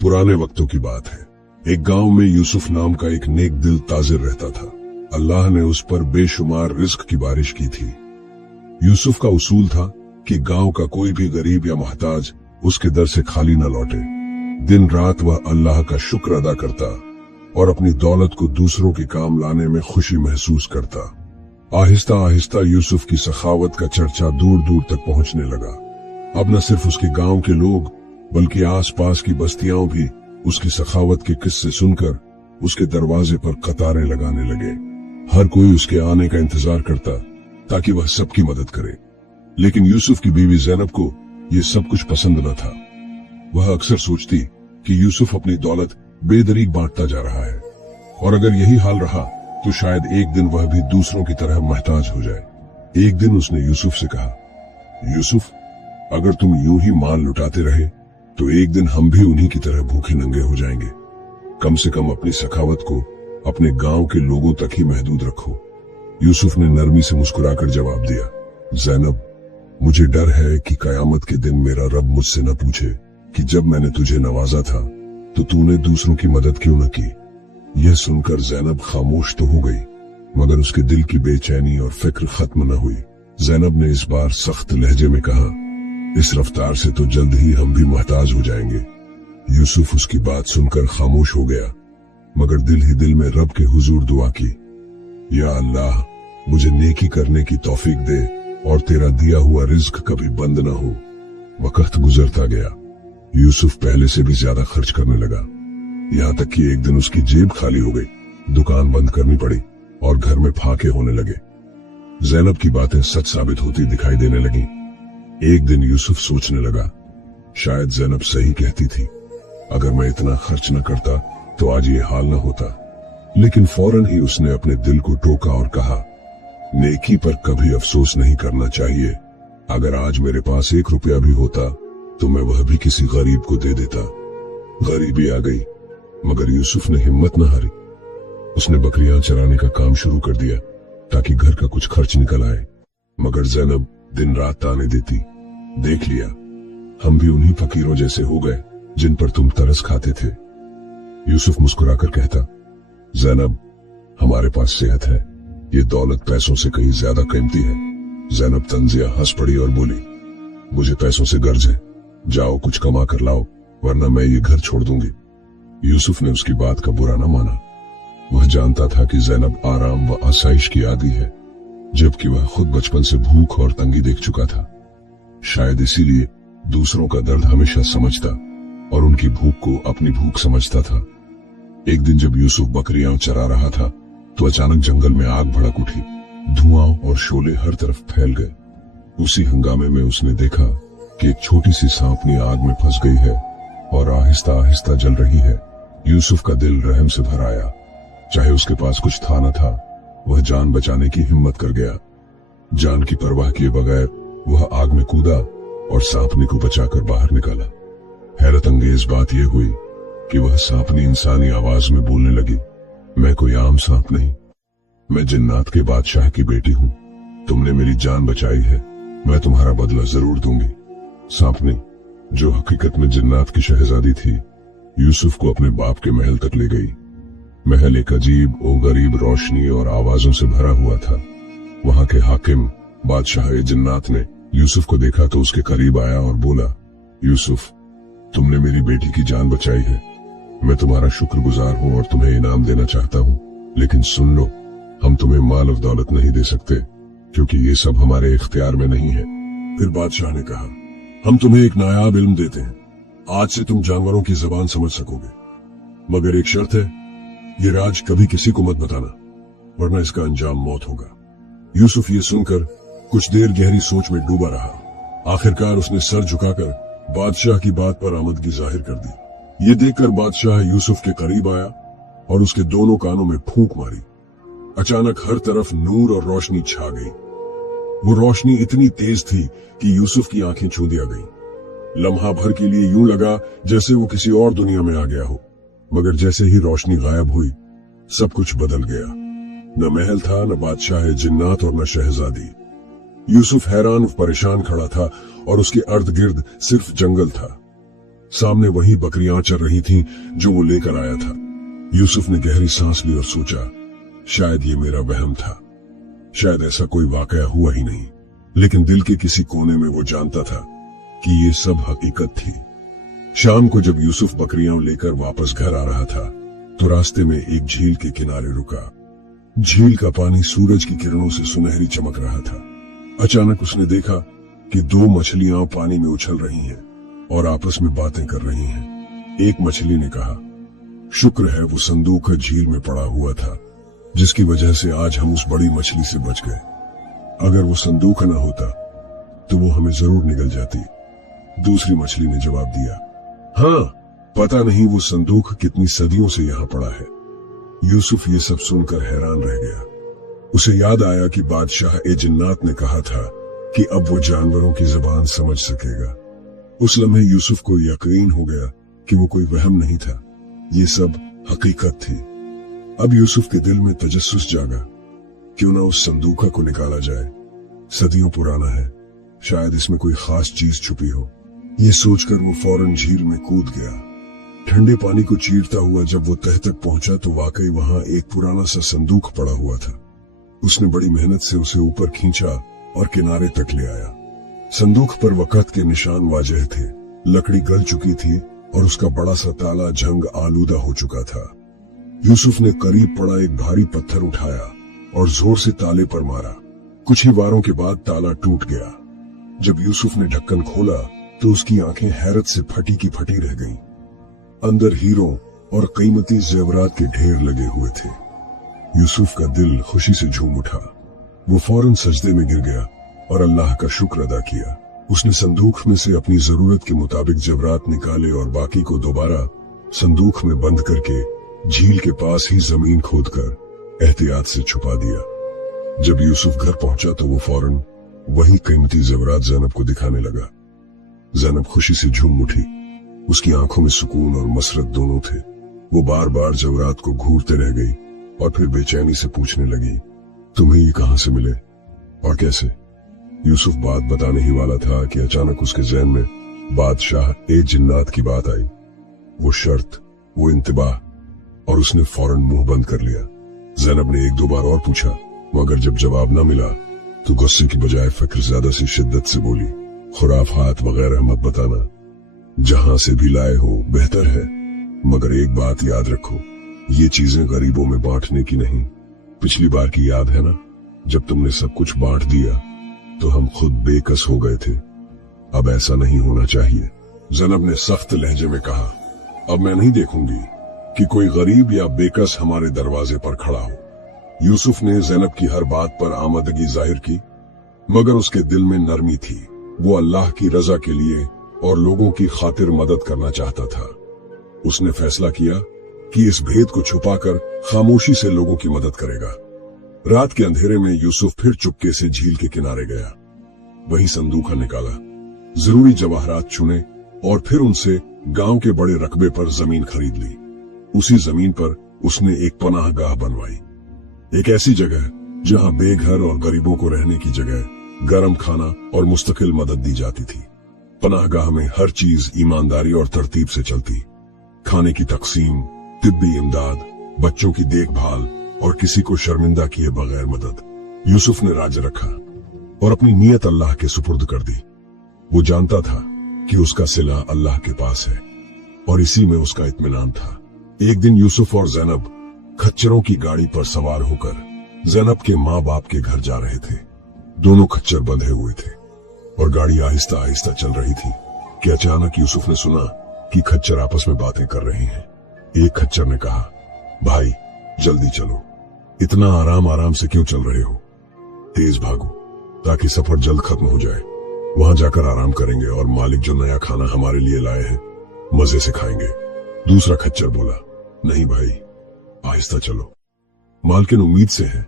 पुराने वक्तों की बात है। एक गांव में यूसुफ नाम का एक नेक दिल ताजिर रहता था। अल्लाह ने उस पर बेशुमार रिस्क की बारिश की थी। यूसुफ का उसूल था कि गांव का कोई भी गरीब या मोहताज उसके दर से खाली न लौटे। दिन रात वह अल्लाह का शुक्र अदा करता और अपनी दौलत को दूसरों के काम लाने में खुशी महसूस करता। आहिस्ता आहिस्ता यूसुफ की सखावत का चर्चा दूर दूर तक पहुंचने लगा। अब न सिर्फ उसके गांव के लोग बल्कि आसपास की बस्तियां भी उसकी सखावत के किस्से सुनकर उसके दरवाजे पर कतारें लगाने लगे। हर कोई उसके आने का इंतजार करता ताकि वह सबकी मदद करे। लेकिन यूसुफ की बीवी ज़ैनब को ये सब कुछ पसंद न था। वह अक्सर सोचती कि यूसुफ अपनी दौलत बेदरीग बांटता जा रहा है और अगर यही हाल रहा तो शायद एक दिन वह भी दूसरों की तरह महताज हो जाए। एक दिन उसने यूसुफ से कहा, यूसुफ, अगर तुम यूं ही माल लुटाते रहे तो एक दिन हम भी उन्हीं की तरह भूखे नंगे हो जाएंगे। कम से कम अपनी सखावत को अपने गांव के लोगों तक ही महदूद रखो। यूसुफ ने नरमी से मुस्कुराकर जवाब दिया, ज़ैनब, मुझे डर है कि कयामत के दिन मेरा रब मुझसे न पूछे कि जब मैंने तुझे नवाजा था तो तूने दूसरों की मदद क्यों न की। यह सुनकर ज़ैनब खामोश तो हो गई, मगर उसके दिल की बेचैनी और फिक्र खत्म न हुई। ज़ैनब ने इस बार सख्त लहजे में कहा, इस रफ्तार से तो जल्द ही हम भी मोहताज हो जाएंगे। यूसुफ उसकी बात सुनकर खामोश हो गया, मगर दिल ही दिल में रब के हुजूर दुआ की, या अल्लाह, मुझे नेकी करने की तौफीक दे और तेरा दिया हुआ रिज्क कभी बंद न हो। वक्त गुजरता गया। यूसुफ पहले से भी ज्यादा खर्च करने लगा, यहाँ तक कि एक दिन उसकी जेब खाली हो गई। दुकान बंद करनी पड़ी और घर में फाके होने लगे। ज़ैनब की बातें सच साबित होती दिखाई देने लगी। एक दिन यूसुफ सोचने लगा, शायद ज़ैनब सही कहती थी, अगर मैं इतना खर्च न करता तो आज ये हाल न होता। लेकिन फौरन ही उसने अपने दिल को टोका और कहा, नेकी पर कभी अफसोस नहीं करना चाहिए। अगर आज मेरे पास 1 रुपया भी होता तो मैं वह भी किसी गरीब को दे देता। गरीबी आ गई, मगर यूसुफ ने हिम्मत न हारी। उसने बकरियां चराने का काम शुरू कर दिया ताकि घर का कुछ खर्च निकल आए। मगर ज़ैनब दिन रात ताने देती, देख लिया, हम भी उन्हीं फकीरों जैसे हो गए जिन पर तुम तरस खाते थे। यूसुफ मुस्कुराकर कहता, ज़ैनब, हमारे पास सेहत है, ये दौलत पैसों से कहीं ज्यादा कीमती है। ज़ैनब तंजिया हंस पड़ी और बोली, मुझे पैसों से गर्ज है, जाओ कुछ कमा कर लाओ, वरना मैं ये घर छोड़ दूंगी। यूसुफ ने उसकी बात का बुरा न माना। वह जानता था कि ज़ैनब आराम व आसाइश की आदी है, जबकि वह खुद बचपन से भूख और तंगी देख चुका था। शायद इसीलिए दूसरों का दर्द हमेशा समझता और उनकी भूख को अपनी भूख समझता था। एक दिन जब यूसुफ बकरियां चरा रहा था तो अचानक जंगल में आग भड़क उठी। धुआं और शोले हर तरफ फैल गए। उसी हंगामे में उसने देखा कि एक छोटी सी सांपनी आग में फंस गई है और आहिस्ता आहिस्ता जल रही है। यूसुफ का दिल रहम से भर आया। चाहे उसके पास कुछ था न था, वह जान बचाने की हिम्मत कर गया। जान की परवाह किए बगैर वह आग में कूदा और सांपनी को बचाकर बाहर निकाला। हैरत अंगेज बात यह हुई कि वह सांपनी इंसानी आवाज में बोलने लगी, मैं कोई आम सांप नहीं, मैं जिन्नात के बादशाह की बेटी हूँ। तुमने मेरी जान बचाई है, मैं तुम्हारा बदला जरूर दूंगी। सांपनी, जो हकीकत में जिन्नात की शहजादी थी, यूसुफ को अपने बाप के महल तक ले गई। महल एक अजीब ओ गरीब रोशनी और आवाजों से भरा हुआ था। वहां के हाकिम बादशाह जिन्नात ने यूसुफ को देखा तो उसके करीब आया और बोला, यूसुफ, तुमने मेरी बेटी की जान बचाई है, मैं तुम्हारा शुक्रगुजार हूँ और तुम्हें इनाम देना चाहता हूँ। लेकिन सुन लो, हम तुम्हें माल और दौलत नहीं दे सकते क्योंकि ये सब हमारे इख्तियार में नहीं है। फिर बादशाह ने कहा, हम तुम्हें एक नायाब इल्म देते हैं, आज से तुम जानवरों की जबान समझ सकोगे, मगर एक शर्त है, ये राज कभी किसी को मत बताना, वरना इसका अंजाम मौत होगा। यूसुफ ये सुनकर कुछ देर गहरी सोच में डूबा रहा। आखिरकार उसने सर झुकाकर बादशाह की बात पर आमदगी जाहिर कर दी। ये देखकर बादशाह यूसुफ के करीब आया और उसके दोनों कानों में फूंक मारी। अचानक हर तरफ नूर और रोशनी छा गई। वो रोशनी इतनी तेज थी कि यूसुफ की आंखें चूंधिया गईं। लम्हा भर के लिए यूं लगा जैसे वो किसी और दुनिया में आ गया हो, मगर जैसे ही रोशनी गायब हुई, सब कुछ बदल गया। न महल था, न बादशाह जिन्नात और न शहजादी। यूसुफ हैरान परेशान खड़ा था और उसके अर्ध गिर्द सिर्फ जंगल था। सामने वही बकरियां चर रही थीं जो वो लेकर आया था। यूसुफ ने गहरी सांस ली और सोचा, शायद ये मेरा वहम था, शायद ऐसा कोई वाकया हुआ ही नहीं। लेकिन दिल के किसी कोने में वो जानता था कि ये सब हकीकत थी। शाम को जब यूसुफ बकरियां लेकर वापस घर आ रहा था तो रास्ते में एक झील के किनारे रुका। झील का पानी सूरज की किरणों से सुनहरी चमक रहा था। अचानक उसने देखा कि दो मछलियां पानी में उछल रही हैं और आपस में बातें कर रही हैं। एक मछली ने कहा, शुक्र है वो संदूक झील में पड़ा हुआ था, जिसकी वजह से आज हम उस बड़ी मछली से बच गए। अगर वो संदूक न होता तो वो हमें जरूर निगल जाती। दूसरी मछली ने जवाब दिया, हाँ, पता नहीं वो संदूक कितनी सदियों से यहाँ पड़ा है। यूसुफ ये सब सुनकर हैरान रह गया। उसे याद आया कि बादशाह ए जिन्नात ने कहा था कि अब वो जानवरों की जुबान समझ सकेगा। उस लम्हे यूसुफ को यकीन हो गया कि वो कोई वहम नहीं था, ये सब हकीकत थी। अब यूसुफ के दिल में तजस्सुस जागा, क्यों ना उस संदूक को निकाला जाए। सदियों पुराना है, शायद इसमें कोई खास चीज छुपी हो। ये सोचकर वो फौरन झील में कूद गया। ठंडे पानी को चीरता हुआ जब वो तह तक पहुंचा तो वाकई वहां एक पुराना सा संदूक पड़ा हुआ था। उसने बड़ी मेहनत से उसे ऊपर खींचा और किनारे तक ले आया। संदूक पर वक़्त के निशान वाज़ेह थे। लकड़ी गल चुकी थी और उसका बड़ा सा ताला जंग आलूदा हो चुका था। यूसुफ ने करीब पड़ा एक भारी पत्थर उठाया और जोर से ताले पर मारा। कुछ ही वारों के बाद ताला टूट गया। जब यूसुफ ने ढक्कन खोला तो उसकी आंखें हैरत से फटी की फटी रह गईं। अंदर हीरों और कीमती जेवरात के ढेर लगे हुए थे। यूसुफ का दिल खुशी से झूम उठा। वो फौरन सजदे में गिर गया और अल्लाह का शुक्र अदा किया। उसने संदूक में से अपनी जरूरत के मुताबिक जेवरात निकाले और बाकी को दोबारा संदूक में बंद करके झील के पास ही जमीन खोदकर एहतियात से छुपा दिया। जब यूसुफ घर पहुंचा तो वो फौरन वही कीमती जेवरात ज़ैनब को दिखाने लगा। ज़ैनब खुशी से झूम उठी। उसकी आंखों में सुकून और मसरत दोनों थे। वो बार बार जेवरात को घूरते रह गई और फिर बेचैनी से पूछने लगी, तुम्हें ये कहां से मिले और कैसे? यूसुफ बात बताने ही वाला था कि अचानक उसके ज़हन में बादशाह ए जिन्नात की बात आई। वो शर्त, वो इंतबाह, और उसने फौरन मुंह बंद कर लिया। ज़ैनब ने एक दो बार और पूछा, मगर जब जवाब न मिला तो गुस्से की बजाय फिक्र ज्यादा से शिद्दत से बोली, खुराफात वगैरह मत बताना, जहां से भी लाए हो बेहतर है, मगर एक बात याद रखो, ये चीजें गरीबों में बांटने की नहीं। पिछली बार की याद है ना, जब तुमने सब कुछ बांट दिया तो हम खुद बेकस हो गए थे। अब ऐसा नहीं होना चाहिए। ज़ैनब ने सख्त लहजे में कहा, अब मैं नहीं देखूंगी कि कोई गरीब या बेकस हमारे दरवाजे पर खड़ा हो। यूसुफ ने ज़ैनब की हर बात पर आमदगी जाहिर की, मगर उसके दिल में नरमी थी। वो अल्लाह की रजा के लिए और लोगों की खातिर मदद करना चाहता था। उसने फैसला किया कि इस भेद को छुपाकर खामोशी से लोगों की मदद करेगा। रात के अंधेरे में यूसुफ फिर चुपके से झील के किनारे गया। वही संदूक निकाला, जरूरी जवाहरात चुने और फिर उनसे गांव के बड़े रकबे पर जमीन खरीद ली। उसी जमीन पर उसने एक पनाहगाह बनवाई, एक ऐसी जगह जहां बेघर और गरीबों को रहने की जगह, गरम खाना और मुस्तकिल मदद दी जाती थी। पनाहगाह में हर चीज ईमानदारी और तरतीब से चलती। खाने की तकसीम, तिब्बी इमदाद, बच्चों की देखभाल और किसी को शर्मिंदा किए बगैर मदद। यूसुफ ने राज रखा और अपनी नीयत अल्लाह के सुपुर्द कर दी। वो जानता था कि उसका सिला अल्लाह के पास है और इसी में उसका इत्मीनान था। एक दिन यूसुफ और ज़ैनब खच्चरों की गाड़ी पर सवार होकर ज़ैनब के माँ बाप के घर जा रहे थे। दोनों खच्चर बंधे हुए थे और गाड़ी आहिस्ता आहिस्ता चल रही थी कि अचानक यूसुफ ने सुना कि खच्चर आपस में बातें कर रहे हैं। एक खच्चर ने कहा, भाई जल्दी चलो, इतना आराम आराम से क्यों चल रहे हो? तेज भागो ताकि सफर जल्द खत्म हो जाए। वहां जाकर आराम करेंगे और मालिक जो नया खाना हमारे लिए लाए हैं मजे से खाएंगे। दूसरा खच्चर बोला, नहीं भाई, आहिस्ता चलो, मालकिन उम्मीद से है।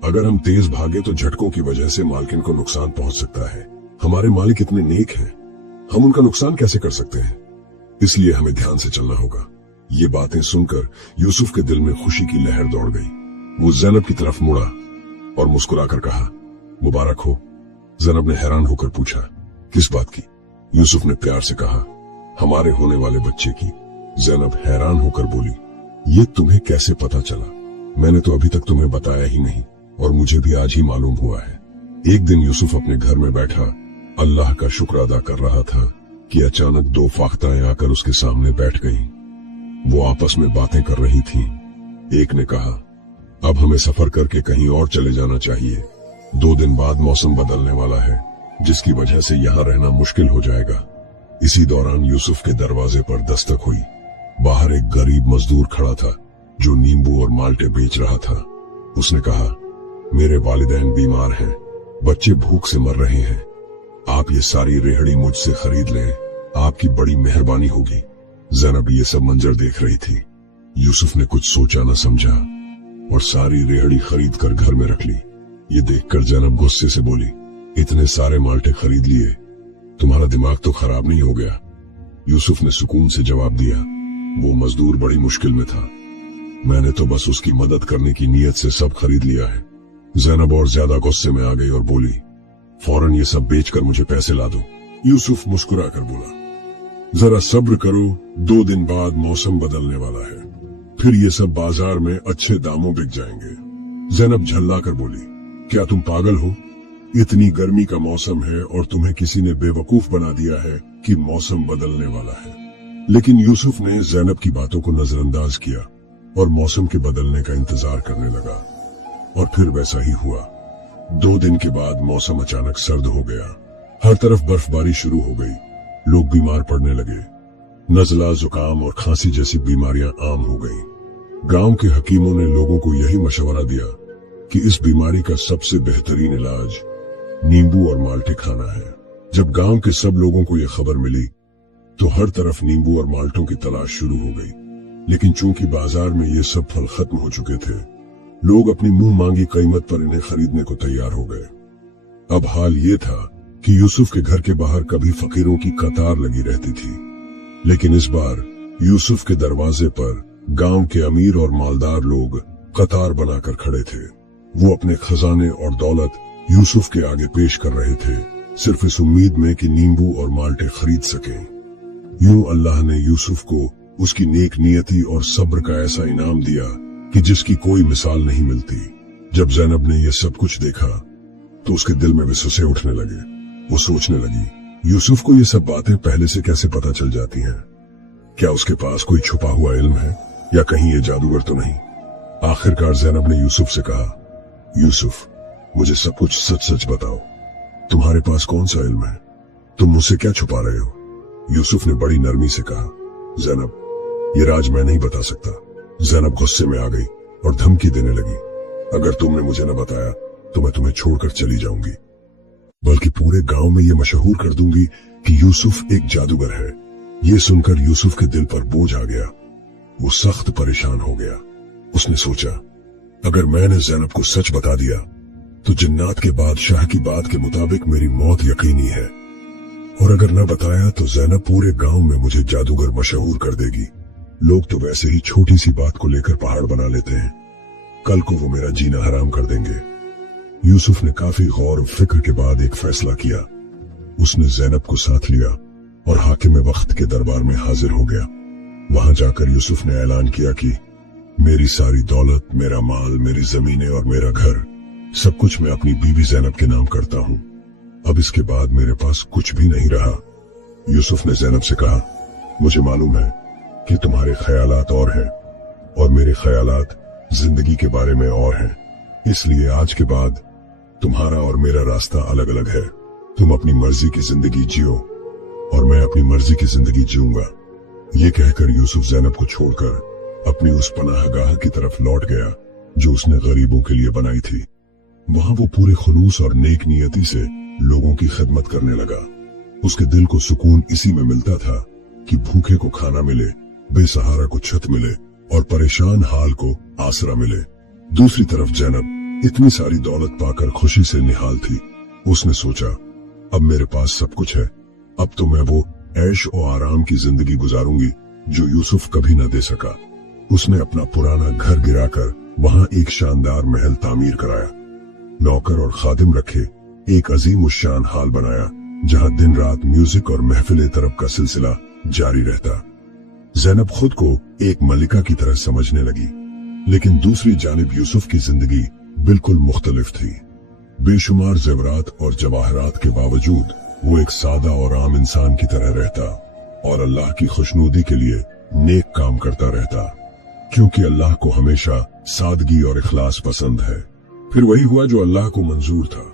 अगर हम तेज भागे तो झटकों की वजह से मालकिन को नुकसान पहुंच सकता है। हमारे मालिक इतने नेक हैं, हम उनका नुकसान कैसे कर सकते हैं? इसलिए हमें ध्यान से चलना होगा। ये बातें सुनकर यूसुफ के दिल में खुशी की लहर दौड़ गई। वो ज़ैनब की तरफ मुड़ा और मुस्कुराकर कहा, मुबारक हो। ज़ैनब ने हैरान होकर पूछा, किस बात की? यूसुफ ने प्यार से कहा, हमारे होने वाले बच्चे की। ज़ैनब हैरान होकर बोली, ये तुम्हें कैसे पता चला? मैंने तो अभी तक तुम्हें बताया ही नहीं, और मुझे भी आज ही मालूम हुआ है। एक दिन यूसुफ अपने घर में बैठा अल्लाह का शुक्र अदा कर रहा था कि अचानक दो फाख्ताएं आकर उसके सामने बैठ गईं। वो आपस में बातें कर रही थीं। एक ने कहा, अब हमें सफर करके कहीं और चले जाना चाहिए। 2 दिन बाद मौसम बदलने वाला है, जिसकी वजह से यहाँ रहना मुश्किल हो जाएगा। इसी दौरान यूसुफ के दरवाजे पर दस्तक हुई। बाहर एक गरीब मजदूर खड़ा था जो नींबू और माल्टे बेच रहा था। उसने कहा, मेरे वालिदैन बीमार हैं, बच्चे भूख से मर रहे हैं, आप ये सारी रेहड़ी मुझसे खरीद लें, आपकी बड़ी मेहरबानी होगी। ज़ैनब ये सब मंजर देख रही थी। यूसुफ ने कुछ सोचा न समझा और सारी रेहड़ी खरीद कर घर में रख ली। ये देखकर ज़ैनब गुस्से से बोली, इतने सारे माल्टे खरीद लिए, तुम्हारा दिमाग तो खराब नहीं हो गया? यूसुफ ने सुकून से जवाब दिया, वो मजदूर बड़ी मुश्किल में था, मैंने तो बस उसकी मदद करने की नीयत से सब खरीद लिया है। ज़ैनब और ज्यादा गुस्से में आ गई और बोली, फौरन ये सब बेचकर मुझे पैसे ला दो। यूसुफ मुस्कुरा कर बोला, जरा सब्र करो, 2 दिन बाद मौसम बदलने वाला है, फिर ये सब बाजार में अच्छे दामों बिक जाएंगे। ज़ैनब झल्ला कर बोली, क्या तुम पागल हो? इतनी गर्मी का मौसम है और तुम्हें किसी ने बेवकूफ बना दिया है कि मौसम बदलने वाला है। लेकिन यूसुफ ने ज़ैनब की बातों को नजरअंदाज किया और मौसम के बदलने का इंतजार करने लगा, और फिर वैसा ही हुआ। 2 दिन के बाद मौसम अचानक सर्द हो गया। हर तरफ बर्फबारी शुरू हो गई। लोग बीमार पड़ने लगे। नजला, जुकाम और खांसी जैसी बीमारियां आम हो गईं। गांव के हकीमों ने लोगों को यही मशवरा दिया कि इस बीमारी का सबसे बेहतरीन इलाज नींबू और माल्टे खाना है। जब गांव के सब लोगों को यह खबर मिली तो हर तरफ नींबू और माल्टों की तलाश शुरू हो गई। लेकिन चूंकि बाजार में ये सब फल खत्म हो चुके थे, लोग अपनी मुंह मांगी कीमत पर इन्हें खरीदने को तैयार हो गए। अब हाल ये था कि यूसुफ के घर के बाहर कभी फकीरों की कतार लगी रहती थी, लेकिन इस बार यूसुफ के दरवाजे पर गांव के अमीर और मालदार लोग कतार बनाकर खड़े थे। वो अपने खजाने और दौलत यूसुफ के आगे पेश कर रहे थे, सिर्फ इस उम्मीद में कि नींबू और माल्टे खरीद सकें। यूं अल्लाह ने यूसुफ को उसकी नेक नियति और सब्र का ऐसा इनाम दिया कि जिसकी कोई मिसाल नहीं मिलती। जब ज़ैनब ने यह सब कुछ देखा तो उसके दिल में विस्वसे उठने लगे। वो सोचने लगी, यूसुफ को ये सब बातें पहले से कैसे पता चल जाती हैं? क्या उसके पास कोई छुपा हुआ इल्म है, या कहीं ये जादूगर तो नहीं? आखिरकार ज़ैनब ने यूसुफ से कहा, यूसुफ, मुझे सब कुछ सच सच बताओ, तुम्हारे पास कौन सा इल्म है? तुम मुझसे क्या छुपा रहे हो? यूसुफ ने बड़ी नरमी से कहा, ज़ैनब, ये राज मैं नहीं बता सकता। ज़ैनब गुस्से में आ गई और धमकी देने लगी, अगर तुमने मुझे न बताया तो मैं तुम्हें छोड़कर चली जाऊंगी, बल्कि पूरे गांव में ये मशहूर कर दूंगी कि यूसुफ एक जादूगर है। ये सुनकर यूसुफ के दिल पर बोझ आ गया। वो सख्त परेशान हो गया। उसने सोचा, अगर मैंने ज़ैनब को सच बता दिया तो जिन्नात के बादशाह की बात के मुताबिक मेरी मौत यकीनी है, और अगर न बताया तो ज़ैनब पूरे गांव में मुझे जादूगर मशहूर कर देगी। लोग तो वैसे ही छोटी सी बात को लेकर पहाड़ बना लेते हैं, कल को वो मेरा जीना हराम कर देंगे। यूसुफ ने काफी गौर और फिक्र के बाद एक फैसला किया। उसने ज़ैनब को साथ लिया और हाकिम वक्त के दरबार में हाजिर हो गया। वहां जाकर यूसुफ ने ऐलान किया कि मेरी सारी दौलत, मेरा माल, मेरी जमीनें और मेरा घर, सब कुछ मैं अपनी बीवी ज़ैनब के नाम करता हूँ। अब इसके बाद मेरे पास कुछ भी नहीं रहा। यूसुफ ने ज़ैनब से कहा, मुझे मालूम है कि तुम्हारे ख्यालात और हैं और मेरे ख्यालात जिंदगी के बारे में और हैं, इसलिए आज के बाद तुम्हारा और मेरा रास्ता अलग अलग है। तुम अपनी मर्जी की जिंदगी जियो और मैं अपनी मर्जी की जिंदगी जीऊंगा। ये कहकर यूसुफ ज़ैनब को छोड़कर अपनी उस पनाहगाह की तरफ लौट गया जो उसने गरीबों के लिए बनाई थी। वहां वो पूरे खुलूस और नेक नियति से लोगों की खिदमत करने लगा। उसके दिल को सुकून इसी में मिलता था कि भूखे को खाना मिले, बेसहारा को छत मिले और परेशान हाल को आसरा मिले। दूसरी तरफ ज़ैनब इतनी सारी दौलत पाकर खुशी से निहाल थी। उसने सोचा, अब मेरे पास सब कुछ है, अब तो मैं वो ऐश और आराम की जिंदगी गुजारूंगी जो यूसुफ कभी न दे सका। उसने अपना पुराना घर गिराकर वहां एक शानदार महल तामीर कराया, नौकर और खादिम रखे, एक अजीम शान हाल बनाया जहां दिन रात म्यूजिक और महफिल तरब का सिलसिला जारी रहता। ज़ैनब खुद को एक मलिका की तरह समझने लगी, लेकिन दूसरी जानिब यूसुफ की जिंदगी बिल्कुल मुख्तलिफ थी। बेशुमार जेवरात और जवाहरात के बावजूद वो एक सादा और आम इंसान की तरह रहता और अल्लाह की खुशनुदी के लिए नेक काम करता रहता, क्योंकि अल्लाह को हमेशा सादगी और इखलास पसंद है। फिर वही हुआ जो अल्लाह को मंजूर था।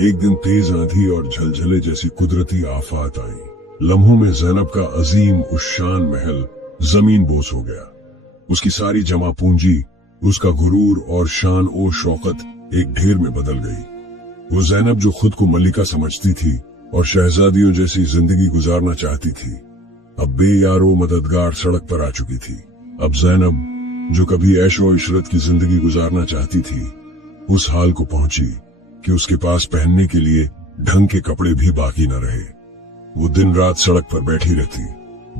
एक दिन तेज आंधी और झलझले जैसी कुदरती आफात आई। लम्हों में ज़ैनब का अजीम उश्शान महल जमीन बोस हो गया। उसकी सारी जमा पूंजी, उसका गुरूर और शान ओ शौकत एक ढेर में बदल गई। वो ज़ैनब जो खुद को मलिका समझती थी और शहजादियों जैसी जिंदगी गुजारना चाहती थी, अब बेयारो मददगार सड़क पर आ चुकी थी। अब ज़ैनब जो कभी ऐशो इशरत की जिंदगी गुजारना चाहती थी, उस हाल को पहुंची कि उसके पास पहनने के लिए ढंग के कपड़े भी बाकी न रहे। वो दिन रात सड़क पर बैठी रहती,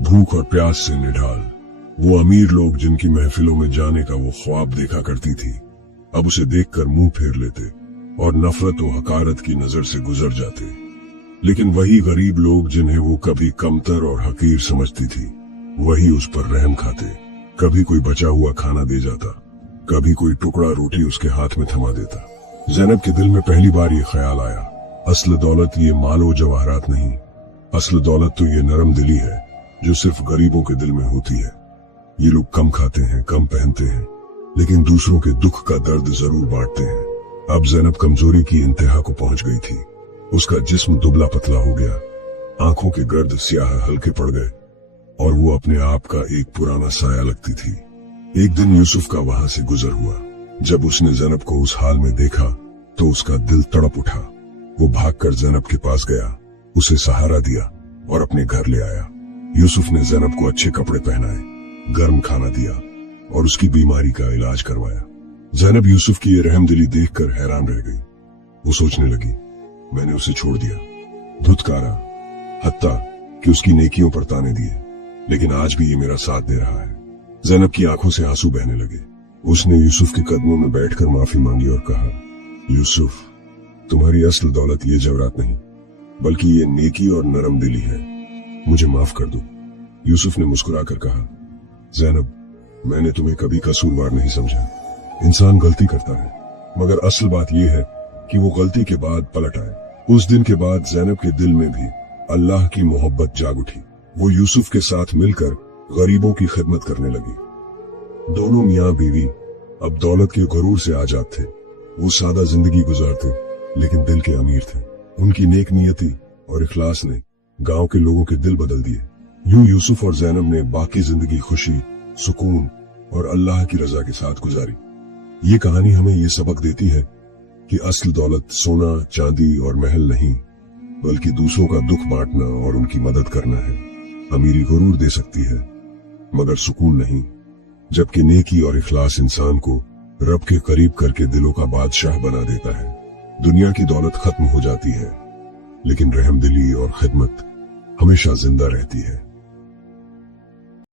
भूख और प्यास से निढाल। वो अमीर लोग जिनकी महफिलों में जाने का वो ख्वाब देखा करती थी, अब उसे देखकर मुंह फेर लेते और नफरत और हकारत की नजर से गुजर जाते। लेकिन वही गरीब लोग जिन्हें वो कभी कमतर और हकीर समझती थी, वही उस पर रहम खाते। कभी कोई बचा हुआ खाना दे जाता, कभी कोई टुकड़ा रोटी उसके हाथ में थमा देता। ज़ैनब के दिल में पहली बार ये ख्याल आया, असल दौलत ये मालो जवाहरात नहीं, असल दौलत तो ये नरम दिली है जो सिर्फ गरीबों के दिल में होती है। ये लोग कम खाते हैं, कम पहनते हैं, लेकिन दूसरों के दुख का दर्द जरूर बांटते हैं। अब ज़ैनब कमजोरी की इंतहा को पहुंच गई थी। उसका जिस्म दुबला पतला हो गया, आंखों के गर्द स्याह हल्के पड़ गए और वो अपने आप का एक पुराना साया लगती थी। एक दिन यूसुफ का वहां से गुजर हुआ। जब उसने ज़ैनब को उस हाल में देखा तो उसका दिल तड़प उठा। वो भागकर ज़ैनब के पास गया, उसे सहारा दिया और अपने घर ले आया। यूसुफ ने ज़ैनब को अच्छे कपड़े पहनाए, गर्म खाना दिया और उसकी बीमारी का इलाज करवाया। ज़ैनब यूसुफ की ये रहमदिली देखकर हैरान रह गई। वो सोचने लगी, मैंने उसे छोड़ दिया, धुतकारा, हत्ता कि उसकी नेकियों पर ताने दिए, लेकिन आज भी ये मेरा साथ दे रहा है। ज़ैनब की आंखों से आंसू बहने लगे। उसने यूसुफ के कदमों में बैठकर माफी मांगी और कहा, यूसुफ, तुम्हारी असल दौलत ये जवरात नहीं, बल्कि ये नेकी और नरम दिली है। मुझे माफ कर दो। यूसुफ ने मुस्कुराकर कहा, ज़ैनब, मैंने तुम्हें कभी कसूरवार नहीं समझा। इंसान गलती करता है, मगर असल बात यह है कि वो गलती के बाद पलट आए। उस दिन के बाद ज़ैनब के दिल में भी अल्लाह की मोहब्बत जाग उठी। वो यूसुफ के साथ मिलकर गरीबों की खिदमत करने लगी। दोनों मियाँ बीवी अब दौलत के गुरूर से आजाद थे। वो सादा जिंदगी गुजारते, लेकिन दिल के अमीर थे। उनकी नेक नियति और इखलास ने गांव के लोगों के दिल बदल दिए। यूं यूसुफ और ज़ैनब ने बाकी जिंदगी खुशी, सुकून और अल्लाह की रजा के साथ गुजारी। ये कहानी हमें ये सबक देती है कि असल दौलत सोना, चांदी और महल नहीं, बल्कि दूसरों का दुख बांटना और उनकी मदद करना है। अमीरी गुरूर दे सकती है, मगर सुकून नहीं। जबकि नेकी और इखलास इंसान को रब के करीब करके दिलों का बादशाह बना देता है। दुनिया की दौलत खत्म हो जाती है, लेकिन रहमदिली और खिदमत हमेशा जिंदा रहती है।